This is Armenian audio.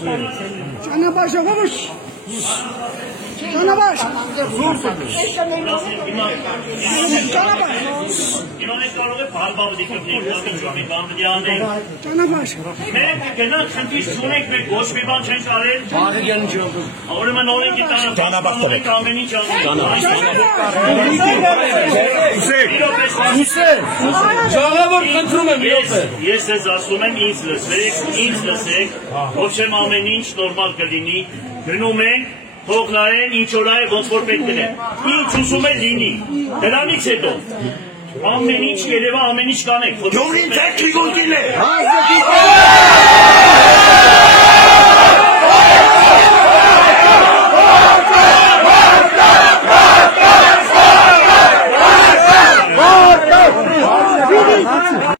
Ճանապարհ ժողովուրդ։ Ճանապարհ։ Իմանե կարող է բալբաբդի կպնի, ոստի ճոմի բամբդյանը։ Ճանապարհ։ Մենք գնանք խնդիր չունենք, մենք ոչ մի բան չենք արել։ Աղեգյանը չյոգում։ Ուրեմն օրենք Ճանապարհ տվեք։ ամեն ինչ անենք։ Ժողովուրդ խնդրում եմ յոթը։ Ես ես ասում եմ ինձ լսեք, ոչ եմ ամեն ինչ նորմալ կլինի, գնում ենք, թող նայեն ինչ օր է ոնց որ պետք է։ Ինչ ուզում է լինի։ Դրանից հետո ամեն ինչ երևա ամեն ինչ կանենք։ Գյումրին ձեր քիգուտին է։